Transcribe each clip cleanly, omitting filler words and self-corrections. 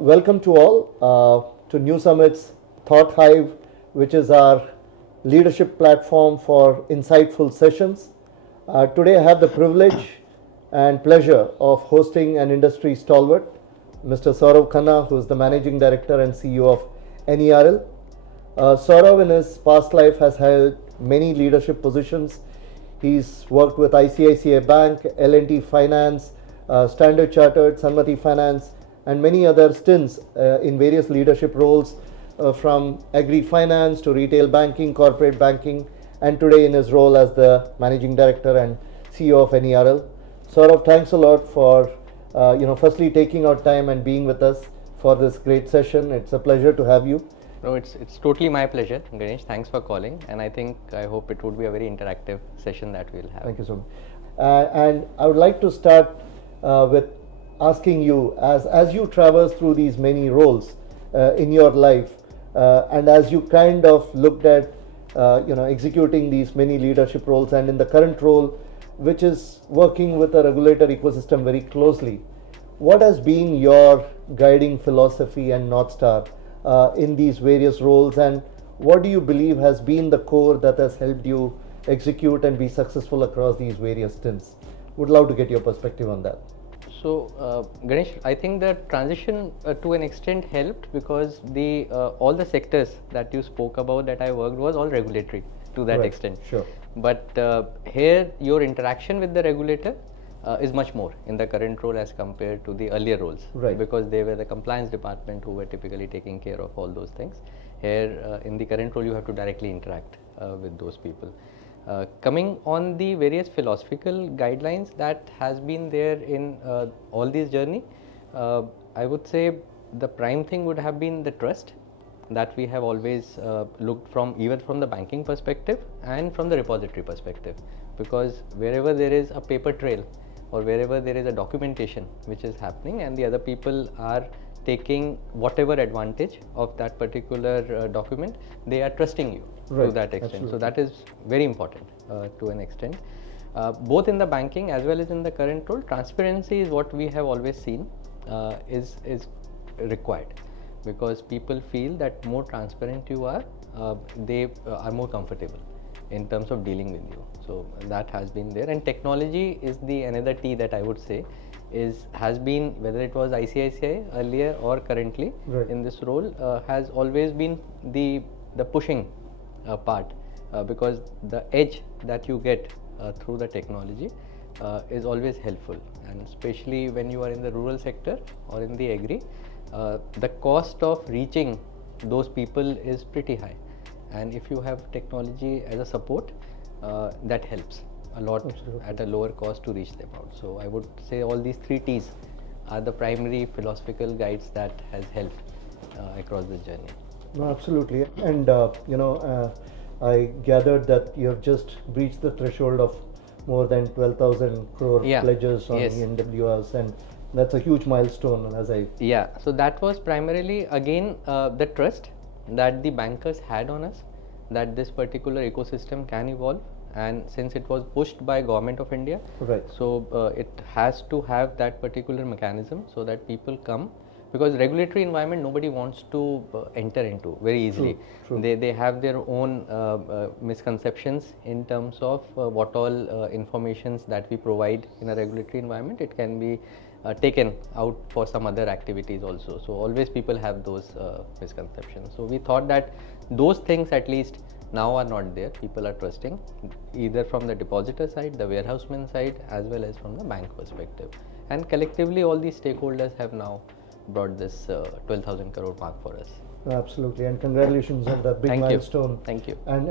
Welcome to all to NuSummit's ThoughtHive, which is our leadership platform for insightful sessions. Today I have the privilege and pleasure of hosting an industry stalwart, Mr. Saurabh Khanna, who is the Managing Director and CEO of NERL. Saurabh in his past life has held many leadership positions. He's worked with ICICI Bank, L&T Finance, Standard Chartered, Sanmati Finance, and many other stints in various leadership roles from Agri-Finance to retail banking, corporate banking, and today in his role as the Managing Director and CEO of NERL. Saurabh, thanks a lot for firstly taking out time and being with us for this great session. It's a pleasure to have you. No, it's totally my pleasure, Ganesh. Thanks for calling, and I hope it would be a very interactive session that we'll have. Thank you so much. And I would like to start with asking you, as you traverse through these many roles in your life, and as you kind of looked at executing these many leadership roles, and in the current role, which is working with the regulator ecosystem very closely, what has been your guiding philosophy and North Star in these various roles, and what do you believe has been the core that has helped you execute and be successful across these various stints? Would love to get your perspective on that. So, Ganesh, I think the transition to an extent helped because all the sectors that you spoke about that I worked was all regulatory to that extent. Sure. But here, your interaction with the regulator is much more in the current role as compared to the earlier roles, because they were the compliance department who were typically taking care of all those things. Here, in the current role, you have to directly interact with those people. Coming on the various philosophical guidelines that has been there in all these journey, I would say the prime thing would have been the trust that we have always looked from, even from the banking perspective and from the repository perspective, because wherever there is a paper trail or wherever there is a documentation which is happening and the other people are taking whatever advantage of that particular document, they are trusting you to that extent. Absolutely. So that is very important to an extent. Both in the banking as well as in the current role, transparency is what we have always seen is required, because people feel that more transparent you are, they are more comfortable in terms of dealing with you. So that has been there, and technology is the another T that I would say has been, whether it was ICICI earlier or currently in this role, has always been the pushing part, because the edge that you get through the technology is always helpful, and especially when you are in the rural sector or in the agri, the cost of reaching those people is pretty high, and if you have technology as a support, that helps a lot. Absolutely. At a lower cost to reach them out. So I would say all these three T's are the primary philosophical guides that has helped across the journey. No, absolutely. And I gathered that you have just breached the threshold of more than 12,000 crore pledges on NWRs, and that's a huge milestone. So that was primarily again the trust that the bankers had on us, that this particular ecosystem can evolve, and since it was pushed by Government of India, so it has to have that particular mechanism so that people come, because regulatory environment nobody wants to enter into very easily. True. They have their own misconceptions in terms of what all informations that we provide in a regulatory environment, it can be taken out for some other activities also. So always people have those misconceptions. So we thought that those things at least now are not there. People are trusting either from the depositor side, the warehouseman side, as well as from the bank perspective. And collectively all these stakeholders have now brought this 12,000 crore mark for us. Absolutely, and congratulations on that big milestone. Thank you. And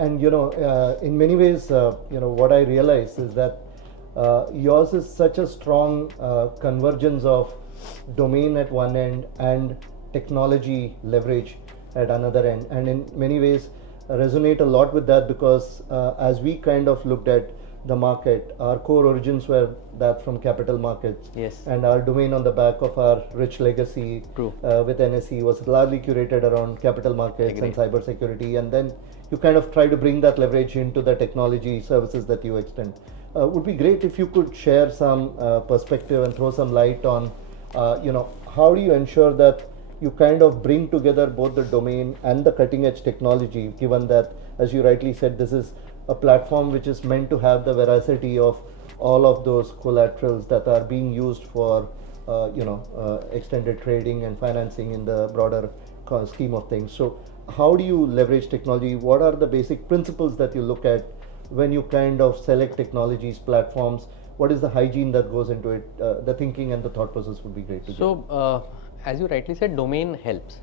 in many ways, what I realize is that yours is such a strong convergence of domain at one end and technology leverage at another end, and in many ways resonate a lot with that, because as we kind of looked at the market, our core origins were that from capital markets, and our domain on the back of our rich legacy with NSE was largely curated around capital markets and cyber security, and then you kind of try to bring that leverage into the technology services that you extend. Would be great if you could share some perspective and throw some light on how do you ensure that you kind of bring together both the domain and the cutting edge technology, given that, as you rightly said, this is a platform which is meant to have the veracity of all of those collaterals that are being used for extended trading and financing in the broader scheme of things. So how do you leverage technology? What are the basic principles that you look at when you kind of select technologies, platforms? What is the hygiene that goes into it? The thinking and the thought process would be great to So, as you rightly said, domain helps,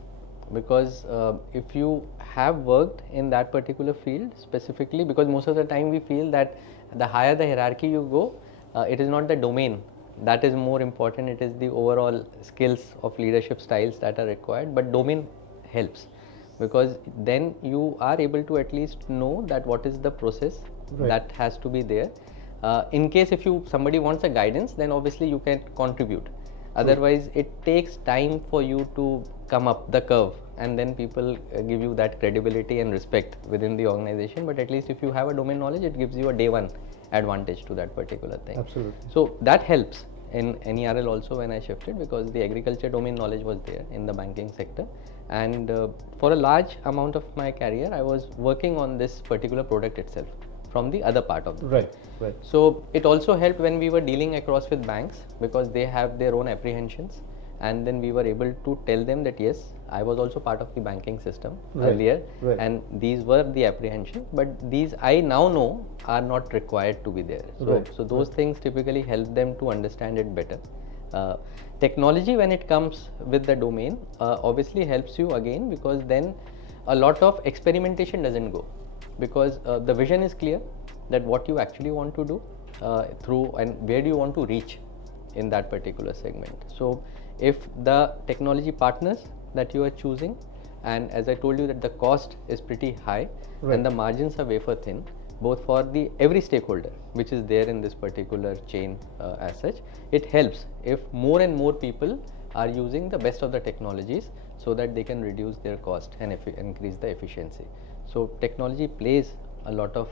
because if you have worked in that particular field specifically, because most of the time we feel that the higher the hierarchy you go, it is not the domain that is more important, it is the overall skills of leadership styles that are required, but domain helps, because then you are able to at least know that what is the process that has to be there. In case if somebody wants a guidance, then obviously you can contribute. Otherwise, it takes time for you to come up the curve, and then people give you that credibility and respect within the organization. But at least if you have a domain knowledge, it gives you a day one advantage to that particular thing. Absolutely. So that helps in NERL also when I shifted, because the agriculture domain knowledge was there in the banking sector, and for a large amount of my career, I was working on this particular product itself from the other part of the Right. So it also helped when we were dealing across with banks, because they have their own apprehensions, and then we were able to tell them that yes, I was also part of the banking system earlier, and these were the apprehensions, but these I now know are not required to be there. So those things typically help them to understand it better. Technology, when it comes with the domain, obviously helps you again, because then a lot of experimentation doesn't go, because the vision is clear that what you actually want to do through and where do you want to reach in that particular segment. So if the technology partners that you are choosing, and as I told you that the cost is pretty high and the margins are wafer thin, both for the every stakeholder which is there in this particular chain as such, it helps if more and more people are using the best of the technologies, so that they can reduce their cost and increase the efficiency. So technology plays a lot of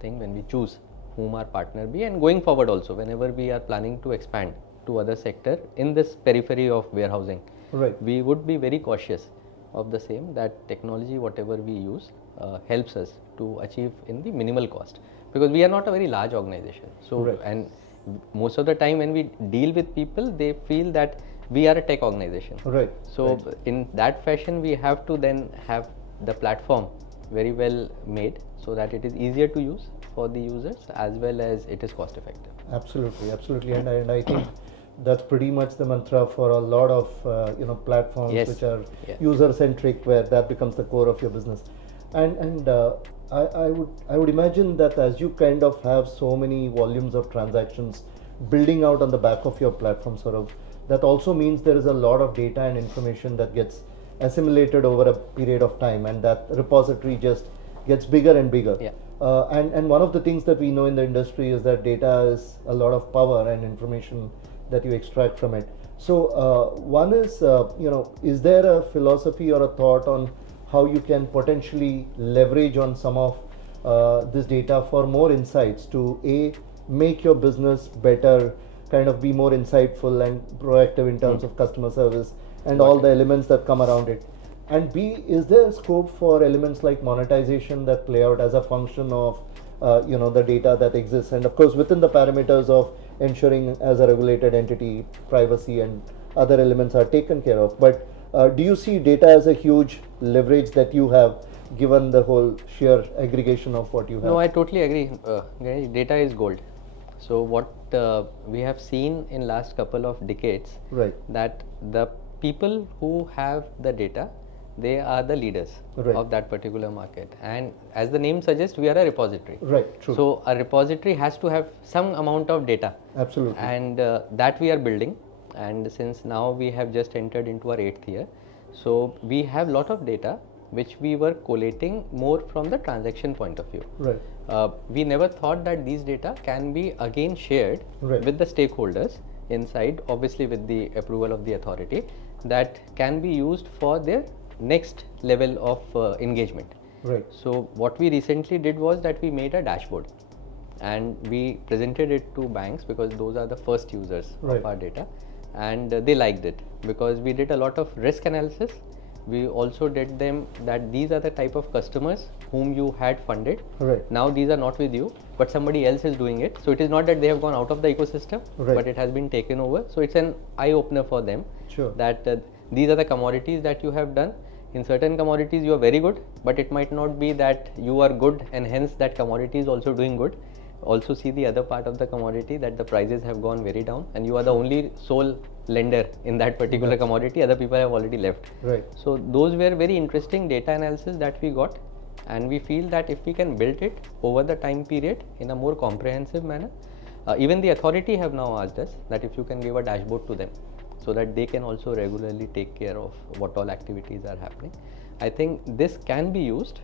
thing when we choose whom our partner be, and going forward also whenever we are planning to expand to other sector in this periphery of warehousing, we would be very cautious of the same, that technology whatever we use helps us to achieve in the minimal cost, because we are not a very large organization. So and most of the time when we deal with people, they feel that we are a tech organization. So in that fashion, we have to then have the platform very well made, so that it is easier to use for the users as well as it is cost effective. Absolutely, and I think that's pretty much the mantra for a lot of platforms which are user centric, where that becomes the core of your business. And I would imagine that as you kind of have so many volumes of transactions building out on the back of your platform, Saurabh, that also means there is a lot of data and information that gets assimilated over a period of time, and that repository just gets bigger and bigger. And one of the things that we know in the industry is that data is a lot of power and information that you extract from it. So one is, is there a philosophy or a thought on how you can potentially leverage on some of this data for more insights to make your business better, kind of be more insightful and proactive in terms of customer service and all the elements that come around it? And B, is there scope for elements like monetization that play out as a function of the data that exists, and of course within the parameters of ensuring as a regulated entity privacy and other elements are taken care of? But do you see data as a huge leverage that you have, given the whole sheer aggregation of what you have? No, I totally agree. Ganesh, data is gold. So what we have seen in last couple of decades, that the people who have the data, they are the leaders of that particular market, and as the name suggests, we are a repository. So a repository has to have some amount of data. And that we are building, and since now we have just entered into our 8th year, so we have lot of data which we were collating more from the transaction point of view. We never thought that these data can be again shared with the stakeholders inside, obviously with the approval of the authority, that can be used for their next level of engagement. So what we recently did was that we made a dashboard and we presented it to banks, because those are the first users of our data, and they liked it because we did a lot of risk analysis. We also did them that these are the type of customers whom you had funded. Right. Now these are not with you, but somebody else is doing it. So it is not that they have gone out of the ecosystem, Right. but it has been taken over. So it's an eye opener for them. Sure. That these are the commodities that you have done. In certain commodities you are very good, but it might not be that you are good and hence that commodity is also doing good. Also see the other part of the commodity, that the prices have gone very down and you are the only sole lender in that particular commodity. Other people have already left. Right. So those were very interesting data analysis that we got, and we feel that if we can build it over the time period in a more comprehensive manner, even the authority have now asked us that if you can give a dashboard to them so that they can also regularly take care of what all activities are happening. I think this can be used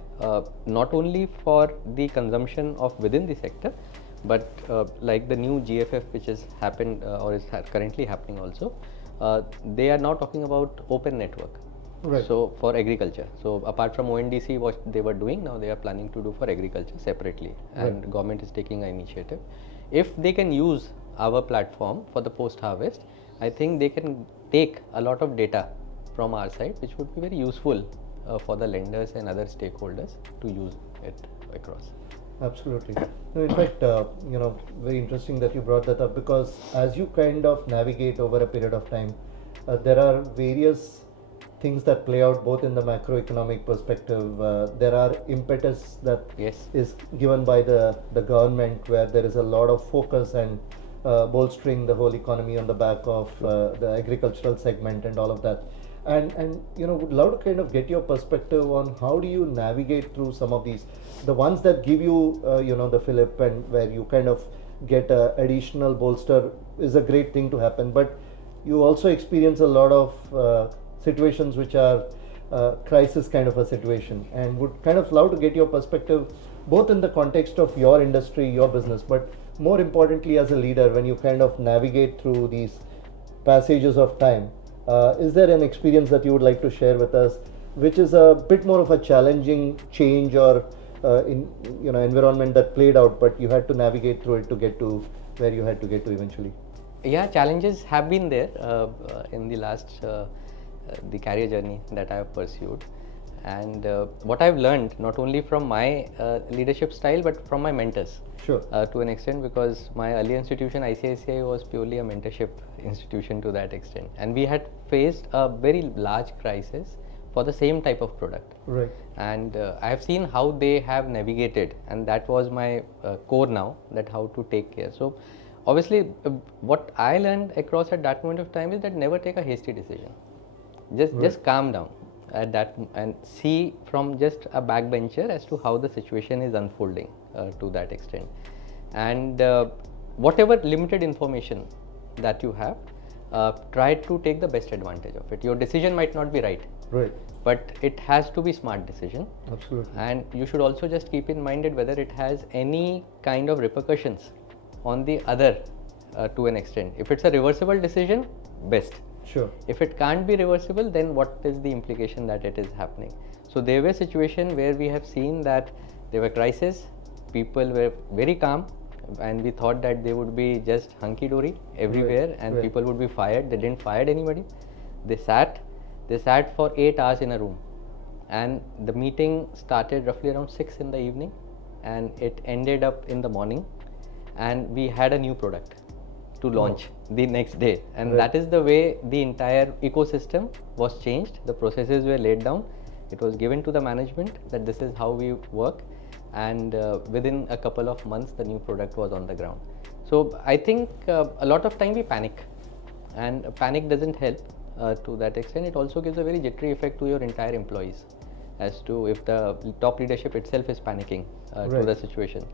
not only for the consumption of within the sector, but like the new GFF which has happened or is currently happening also, they are now talking about open network. Right. So for agriculture, so apart from ONDC what they were doing, now they are planning to do for agriculture separately, and government is taking an initiative. If they can use our platform for the post harvest, I think they can take a lot of data from our side which would be very useful for the lenders and other stakeholders to use it across. Absolutely. No, in fact, very interesting that you brought that up, because as you kind of navigate over a period of time, there are various things that play out both in the macroeconomic perspective. There are impetus that Yes. is given by the government, where there is a lot of focus and bolstering the whole economy on the back of the agricultural segment and all of that. And would love to kind of get your perspective on how do you navigate through some of these, the ones that give you the fillip and where you kind of get additional bolster is a great thing to happen, but you also experience a lot of situations which are crisis kind of a situation, and would kind of love to get your perspective both in the context of your industry, your business, but more importantly as a leader when you kind of navigate through these passages of time. Is there an experience that you would like to share with us which is a bit more of a challenging change or environment that played out, but you had to navigate through it to get to where you had to get to eventually? Yeah, challenges have been there in the last the career journey that I have pursued, and what I've learned not only from my leadership style but from my mentors. Sure. To an extent, because my earlier institution ICICI was purely a mentorship institution to that extent, and we had faced a very large crisis for the same type of product. Right. And I have seen how they have navigated, and that was my core now, that how to take care. So obviously what I learned across at that moment of time is that never take a hasty decision. Just calm down at that and see from just a backbencher as to how the situation is unfolding to that extent, and whatever limited information that you have, try to take the best advantage of it. Your decision might not be right, but it has to be smart decision. Absolutely. And you should also just keep in mind that whether it has any kind of repercussions on the other to an extent. If it's a reversible decision, best. Sure. If it can't be reversible, then what is the implication that it is happening? So there were situations where we have seen that there were crises, people were very calm, and we thought that they would be just hunky-dory everywhere, and people would be fired. They didn't fire anybody. They sat for 8 hours in a room, and the meeting started roughly around 6 in the evening, and it ended up in the morning, and we had a new product to launch the next day, and that is the way the entire ecosystem was changed. The processes were laid down. It was given to the management that this is how we work, and within a couple of months the new product was on the ground. So I think a lot of time we panic, and panic doesn't help to that extent. It also gives a very jittery effect to your entire employees as to if the top leadership itself is panicking to the situation.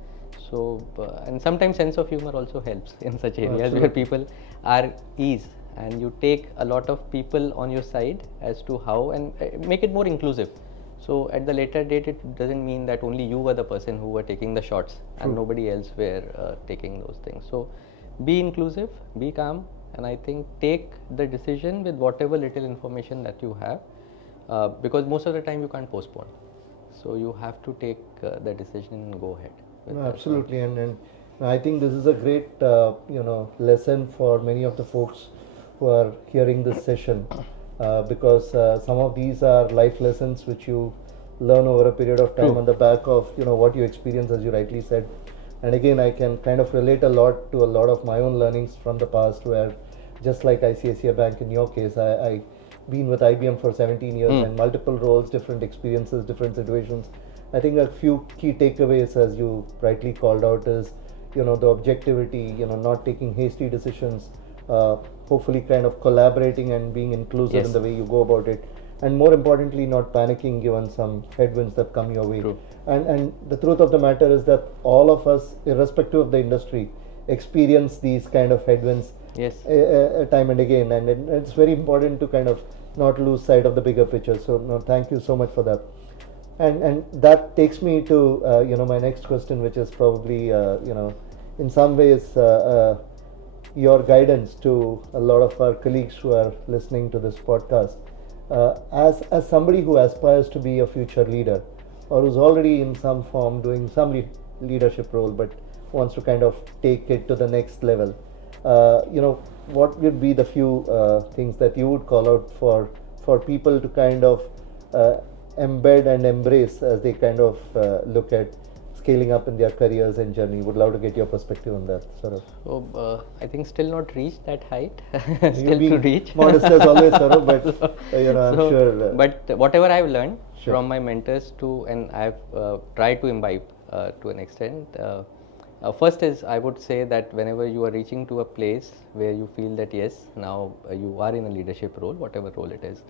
So and sometimes sense of humor also helps in such areas where people are ease, and you take a lot of people on your side as to how, and make it more inclusive. So at the later date, it doesn't mean that only you were the person who were taking the shots and nobody else were taking those things. So be inclusive, be calm, and I think take the decision with whatever little information that you have, because most of the time you can't postpone. So you have to take the decision and go ahead. No, absolutely, and I think this is a great lesson for many of the folks who are hearing this session, because some of these are life lessons which you learn over a period of time True. on the back of what you experience, as you rightly said. And again, I can kind of relate a lot to a lot of my own learnings from the past, where just like ICICI Bank in your case, I been with IBM for 17 years and multiple roles, different experiences, different situations. I think a few key takeaways, as you rightly called out, is the objectivity, not taking hasty decisions, hopefully kind of collaborating and being inclusive Yes. in the way you go about it, and more importantly, not panicking given some headwinds that come your way. True. And the truth of the matter is that all of us, irrespective of the industry, experience these kind of headwinds Yes. time and again, and it's very important to kind of not lose sight of the bigger picture. So no, thank you so much for that. And that takes me to my next question, which is probably in some ways your guidance to a lot of our colleagues who are listening to this podcast, as somebody who aspires to be a future leader, or who's already in some form doing some leadership role but wants to kind of take it to the next level. What would be the few things that you would call out for people to kind of embed and embrace as they kind of look at scaling up in their careers and journey? Would love to get your perspective on that, Saurabh. So I think still not reached that height. You Still to being reach. modest as always, Saurabh, but I'm So, sure. but whatever I've learned Sure. from my mentors too, and I've tried to imbibe to an extent. First is, I would say that whenever you are reaching to a place where you feel that yes, now you are in a leadership role, whatever role it is,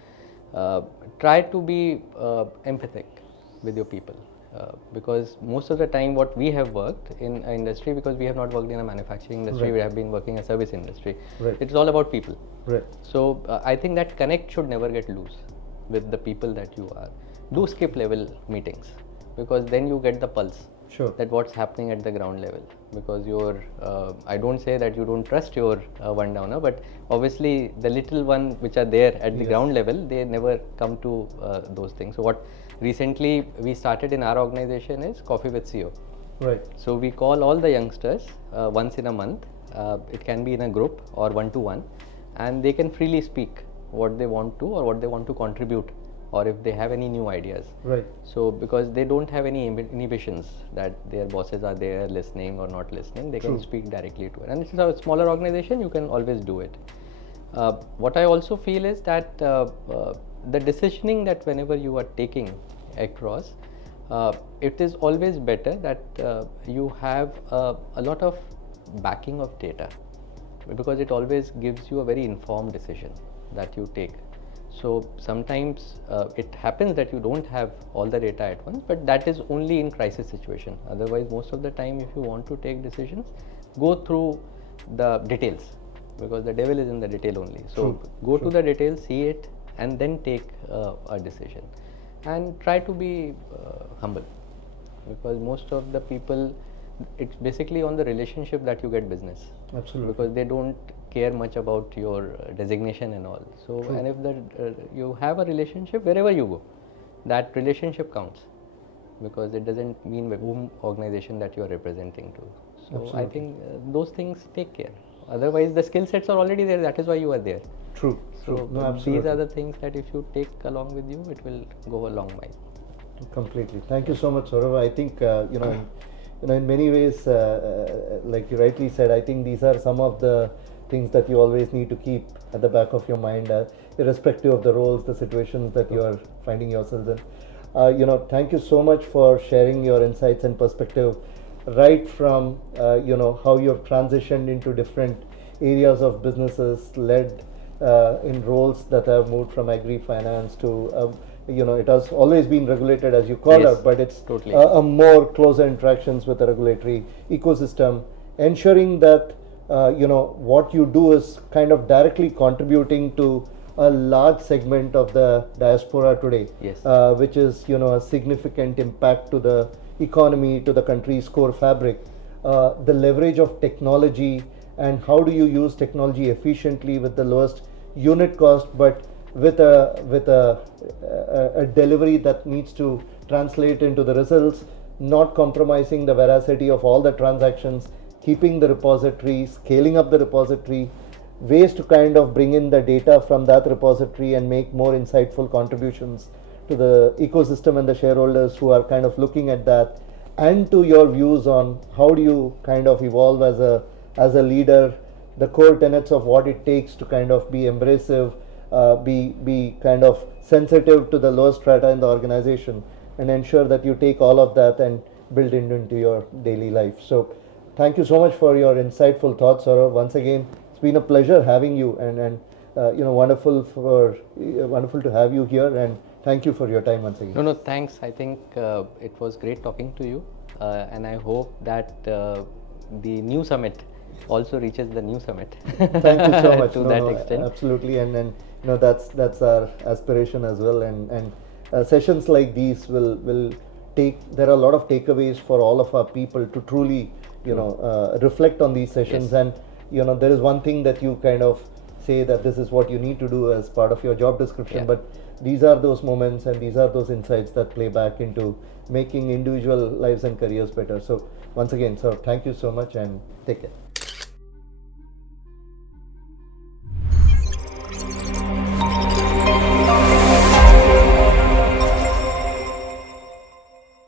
try to be empathic with your people. Because most of the time what we have worked in an industry, because we have not worked in a manufacturing industry, Right. we have been working in a service industry. Right. It's all about people. Right. So I think that connect should never get loose with the people that you are. Do skip level meetings, because then you get the pulse Sure. that what's happening at the ground level. Because you're, I don't say that you don't trust your one downer, but obviously the little one which are there at the Yes. ground level, they never come to those things. So what recently we started in our organization is Coffee with CEO. Right. So we call all the youngsters once in a month. It can be in a group or one-to-one, and they can freely speak what they want to or what they want to contribute, or if they have any new ideas. Right. So because they don't have any inhibitions that their bosses are there listening or not listening, they True. can speak directly to it. And this is a smaller organization, you can always do it. What I also feel is that the decisioning that whenever you are taking across, it is always better that you have a lot of backing of data, because it always gives you a very informed decision that you take. So sometimes it happens that you don't have all the data at once, but that is only in crisis situation. Otherwise, most of the time, if you want to take decisions, go through the details, because the devil is in the detail only. So True. go to the details, see it, and then take a decision. And try to be humble, because most of the people, it's basically on the relationship that you get business. Absolutely. Because they don't care much about your designation and all. So, True. and if you have a relationship wherever you go, that relationship counts, because it doesn't mean whom organization that you are representing to. So I Absolutely. think those things take care. Otherwise, the skill sets are already there. That is why you are there. True. So True. No, these absolutely. are the things that if you take along with you, it will go a long way. Completely. Thank you so much, Saurabh. I think in many ways, like you rightly said, I think these are some of the things that you always need to keep at the back of your mind, irrespective of the roles, the situations that you are finding yourselves in. Thank you so much for sharing your insights and perspective, right from how you have transitioned into different areas of businesses, led in roles that have moved from Agri-Finance to it has always been regulated, as you called Yes, out, but it's totally. a more closer interactions with the regulatory ecosystem, ensuring that what you do is kind of directly contributing to a large segment of the diaspora today, Yes. which is a significant impact to the economy, to the country's core fabric. The leverage of technology, and how do you use technology efficiently with the lowest unit cost, but with a delivery that needs to translate into the results, not compromising the veracity of all the transactions, keeping the repository, scaling up the repository, ways to kind of bring in the data from that repository and make more insightful contributions to the ecosystem and the shareholders who are kind of looking at that, and to your views on how do you kind of evolve as a leader, the core tenets of what it takes to kind of be embracive, be kind of sensitive to the lower strata in the organization, and ensure that you take all of that and build it into your daily life. So thank you so much for your insightful thoughts, Saurabh. Once again, it's been a pleasure having you, and wonderful to have you here, and thank you for your time once again. No, thanks. I think it was great talking to you, and I hope that the NuSummit also reaches the NuSummit. Thank you so much. To that extent. Absolutely, and that's our aspiration as well. And sessions like these will take. There are a lot of takeaways for all of our people to truly reflect on these sessions. Yes. And there is one thing that you kind of say that this is what you need to do as part of your job description, Yeah. but these are those moments and these are those insights that play back into making individual lives and careers better. So once again, sir, thank you so much and take care.